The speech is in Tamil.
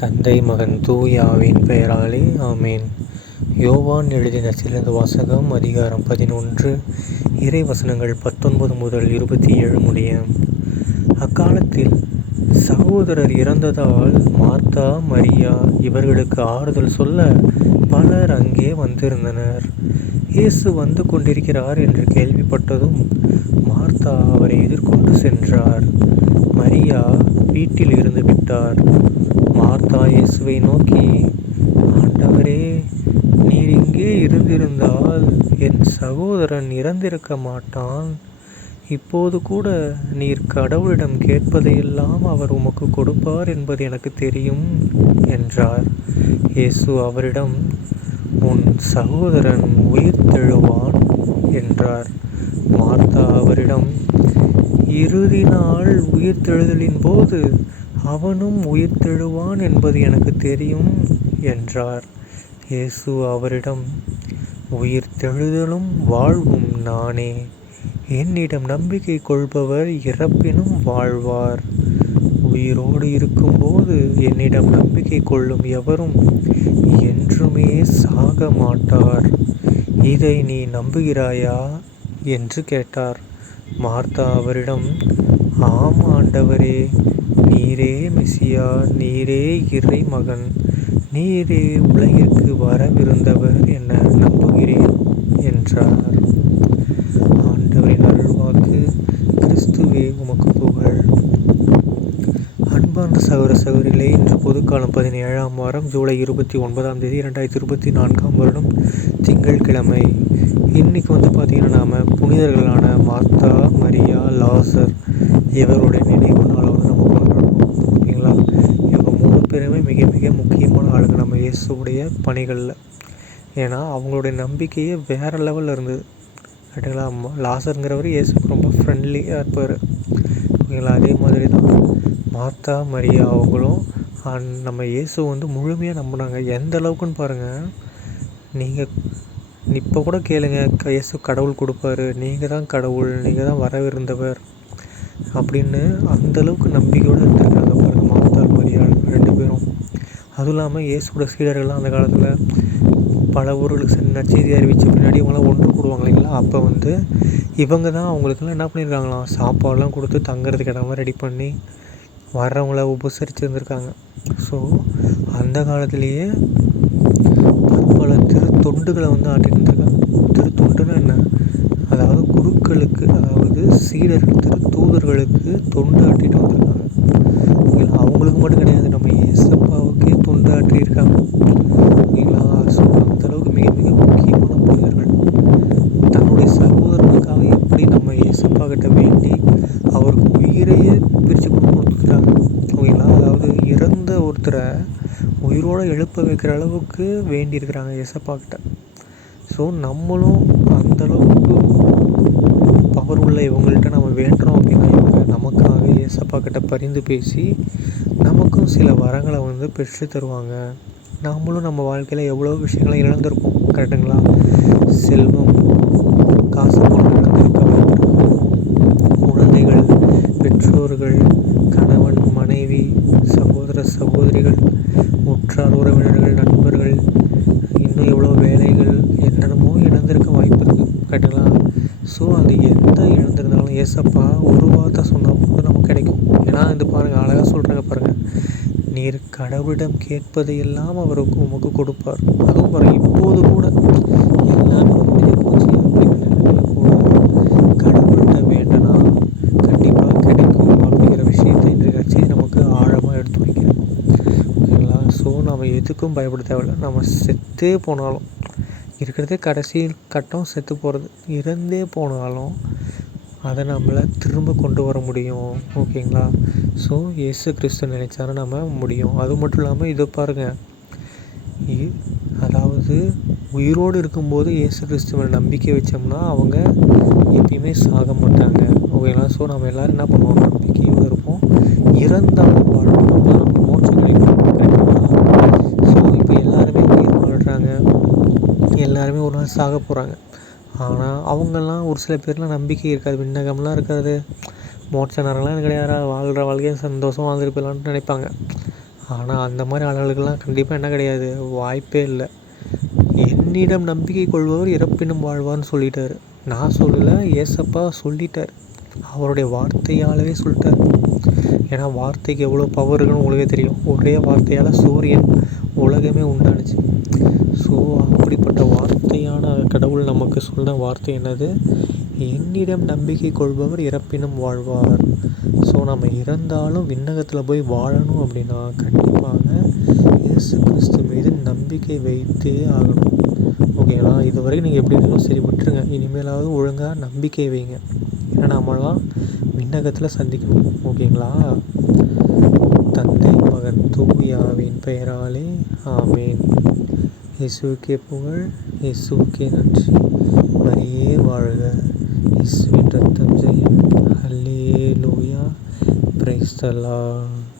தந்தை மகன் தூய ஆவியின் பெயராலே ஆமேன். யோவான் எழுதின சிறந்த வாசகம் அதிகாரம் 11 இறை வசனங்கள் 19 முதல் 27 முடிய. அக்காலத்தில் சகோதரர் இறந்ததால் மார்த்தா மரியா இவர்களுக்கு ஆறுதல் சொல்ல பலர் அங்கே வந்திருந்தனர். இயேசு வந்து கொண்டிருக்கிறார் என்று கேள்விப்பட்டதும் மார்த்தா அவரை எதிர்கொண்டு சென்றார். மரியா வீட்டில் இருந்து விட்டார். மார்த்தா இயேசுவை நோக்கி, ஆண்டவரே, நீர் இங்கே இருந்திருந்தால் என் சகோதரன் இறந்திருக்க மாட்டான். இப்போது கூட நீர் கடவுளிடம் கேட்பதையெல்லாம் அவர் உமக்கு கொடுப்பார் என்பது எனக்கு தெரியும் என்றார். இயேசு அவரிடம், உன் சகோதரன் உயிர்த்தெழுவான் என்றார். மார்த்தா அவரிடம், இறுதி நாள் உயிர்த்தெழுதலின் போது அவனும் உயிர்த்தெழுவான் என்பது எனக்கு தெரியும் என்றார். இயேசு அவரிடம், உயிர்த்தெழுதலும் வாழ்வும் நானே. என்னிடம் நம்பிக்கை கொள்பவர் இறப்பினும் வாழ்வார். உயிரோடு இருக்கும்போது என்னிடம் நம்பிக்கை கொள்ளும் எவரும் என்றுமே சாக மாட்டார். இதை நீ நம்புகிறாயா என்று கேட்டார். மார்த்தா அவரிடம், ஆம் ஆண்டவரே, நீரே மெசியா, நீரே இறை மகன், நீரே உலகிற்கு வரவிருந்தவர் என நம்புகிறேன் என்றார். ஆண்டவரின் அருள்வாக்கு. கிறிஸ்துவே உமக்கு புகழ். அன்பார்ந்த சகோதர சகோதரிகளே, இன்று பொதுக்காலம் 17ஆம் வாரம் ஜூலை 29ஆம் தேதி 2024 வருடம் திங்கட்கிழமை. இன்றைக்கி பார்த்திங்கன்னா நாம் புனிதர்களான மார்த்தா, மரியா, லாசர் இவருடைய நினைவு நாளை நம்ம கொண்டாடுறோம். ஓகேங்களா? இவங்க 3 பேருமே மிக மிக முக்கியமான ஆளுங்க நம்ம இயேசுடைய பணிகளில். ஏன்னா அவங்களுடைய நம்பிக்கையே வேறு லெவலில் இருந்தது. கரெக்டுங்களா? லாசருங்கிறவர் இயேசுக்கு ரொம்ப ஃப்ரெண்ட்லியாக இருப்பார். ஓகேங்களா? அதே மாதிரி தான் மார்த்தா, மரியா அவங்களும் நம்ம இயேசு முழுமையாக நம்பினாங்க. எந்த அளவுக்குன்னு பாருங்கள். நீங்கள் இப்போ கூட கேளுங்க, இயேசு கடவுள் கொடுப்பாரு, நீங்கள் தான் கடவுள், நீங்கள் தான் வரவிருந்தவர் அப்படின்னு அந்தளவுக்கு நம்பிக்கையோடு இருந்திருக்காங்க பாருங்கள் மார்த்தா, மரியா 2 பேரும். அதுவும் இல்லாமல் இயேசுவோட சீடர்கள்லாம் அந்த காலத்தில் பல ஊர்களுக்கு நற்செய்தி அறிவித்த பின்னாடி இவங்களாம் ஒன்று கூடுவாங்க இல்லைங்களா? அப்போ இவங்க தான் அவங்களுக்கெல்லாம் என்ன பண்ணியிருக்காங்களாம், சாப்பாடெலாம் கொடுத்து தங்குறதுக்கு இடமா ரெடி பண்ணி வர்றவங்கள உபசரிச்சுருந்துருக்காங்க. ஸோ அந்த காலத்திலேயே பல திருத்தொண்டுகளை ஆட்டிருந்துருக்காங்க. திருத்தொண்டுன்னு என்ன? அதாவது குருக்களுக்கு, அதாவது சீடர்கள், திருத்தூதர்களுக்கு தொண்டு ஆட்டிட்டு வந்திருக்காங்க. அவங்களுக்கு மட்டும் கிடையாது, நம்ம இயேசப்பாவுக்கே தொண்டு ஆட்டியிருக்காங்க. ஓகேங்களா? ஸோ அந்தளவுக்கு மிக மிக முக்கியமான புனிதர்கள். தன்னுடைய சகோதரனுக்காக எப்படி நம்ம இயேசப்பா கிட்ட வேண்டி அவருக்கு உயிரையே பிரித்து கொடுத்துட்டாங்க. ஓகேங்களா? அதாவது இறந்த ஒருத்தரை உயிரோடு எழுப்ப வைக்கிற அளவுக்கு வேண்டியிருக்கிறாங்க இயேசப்பா கிட்ட. ஸோ நம்மளும் அந்தளவுக்கு பவர் உள்ள இவங்கள்ட்ட நம்ம வேண்டுறோம் அப்படின்னா இவங்க நமக்காக இயேசப்பா கிட்ட பரிந்து பேசி நமக்கும் சில வரங்களை பெற்று தருவாங்க. நாமளும் நம்ம வாழ்க்கையில் எவ்வளோ விஷயங்களை இழந்திருப்போம். கரெக்டுங்களா? செல்வம், காசு பொண்ணு இழந்திருக்க வாய்ப்பிருக்கும். குழந்தைகள், பெற்றோர்கள், கணவன், மனைவி, சகோதர சகோதரிகள், உற்றார் உறவினர்கள், நண்பர்கள், இன்னும் எவ்வளோ வேலைகள், என்னென்னமோ இழந்திருக்க வாய்ப்பு இருக்குது. கரெக்டுங்களா? ஸோ அது எந்த இழந்திருந்தாலும் ஏசப்பா ஒரு வார்த்தை சொன்னால் மட்டும் நமக்கு கிடைக்கும். ஏன்னா பாருங்கள், அழகாக சொல்கிறாங்க பாருங்கள், நீர் கடவுளிடம் கேட்பதையெல்லாம் அவருக்கு உமக்கு கொடுப்பார். அதுவும் பாருங்கள், இப்போது கூட எல்லாமே முடிஞ்சு போச்சு அப்படின்னு கூட கடவுள்கிட்ட வேண்டனா கண்டிப்பாக கிடைக்கும் அப்படிங்கிற விஷயத்தை இன்றைய கட்சி நமக்கு ஆழமாக எடுத்து வைக்கிறேன். ஓகேங்களா? ஸோ நம்ம எதுக்கும் பயப்பட தேவையில்லை. நம்ம செத்தே போனாலும், இருக்கிறதே கடைசி கட்டம் செத்து போகிறது, இறந்தே போனாலும் அதை நம்மளை திரும்ப கொண்டு வர முடியும். ஓகேங்களா? ஸோ இயேசு கிறிஸ்து நினைச்சாரு நம்ம முடியும். அது மட்டும் இல்லாமல் இதை பாருங்கள், அதாவது உயிரோடு இருக்கும்போது இயேசு கிறிஸ்துவ நம்பிக்கை வச்சோம்னா அவங்க எப்பயுமே சாக மாட்டாங்க. ஓகேங்களா? ஸோ நம்ம எல்லோரும் என்ன பண்ணுவோம், நம்பிக்கையோடு இருப்போம். இறந்தாலும் வாழ்வோம், அப்போ தான் நமக்கு மோட்சம் கிடைக்கும். ஸோ இப்போ எல்லாருமே உயிர் வாழ்கிறாங்க, எல்லாருமே ஒரு நாள் சாக போகிறாங்க. ஆனால் அவங்கெல்லாம் ஒரு சில பேர்லாம் நம்பிக்கை இருக்காது, விண்ணகம்லாம் இருக்காது, மோட்ச நேரம்லாம் எனக்கு கிடையாதா, வாழ்கிற வாழ்க்கையை சந்தோஷம் வாழ்ந்துட்டு போயிடலான்ட்டு நினைப்பாங்க. ஆனால் அந்த மாதிரி ஆளுகளுக்கெல்லாம் கண்டிப்பாக என்ன கிடையாது, வாய்ப்பே இல்லை. என்னிடம் நம்பிக்கை கொள்பவர் இறப்பினும் வாழ்வார்னு சொல்லிட்டார். நான் சொல்லலை, ஏசப்பா சொல்லிட்டார். அவருடைய வார்த்தையாலவே சொல்லிட்டார். ஏன்னா வார்த்தைக்கு எவ்வளோ பவர் இருக்குன்னு உங்களுக்கே தெரியும். ஒரே வார்த்தையால் சூரியன் உலகமே உண்டானுச்சு. ஸோ அப்படிப்பட்ட வார்த்தையான கடவுள் நமக்கு சொன்ன வார்த்தை என்னது, என்னிடம் நம்பிக்கை கொள்பவர் இறப்பினும் வாழ்வார். ஸோ நம்ம இறந்தாலும் விண்ணகத்தில் போய் வாழணும் அப்படின்னா கண்டிப்பாக இயேசு கிறிஸ்து மீது நம்பிக்கை வைத்தே ஆகணும். ஓகேங்களா? இது வரைக்கும் நீங்கள் எப்படி இருந்தாலும் சரி விட்டுருங்க. இனிமேலாவது ஒழுங்காக நம்பிக்கை வைங்க. ஏன்னா நம்மளாம் விண்ணகத்தில் சந்திக்கணும். ஓகேங்களா? தந்தை மகன் தூயாவின் பெயராலே ஆமேன். இயேசுவுக்கே புகழ், இயேசுவுக்கே நன்றி. மரியே வாழ்க, இயேசுவின் ரத்தம் ஜெயம். அல்லேலூயா, பிரைஸ் தி லார்ட்.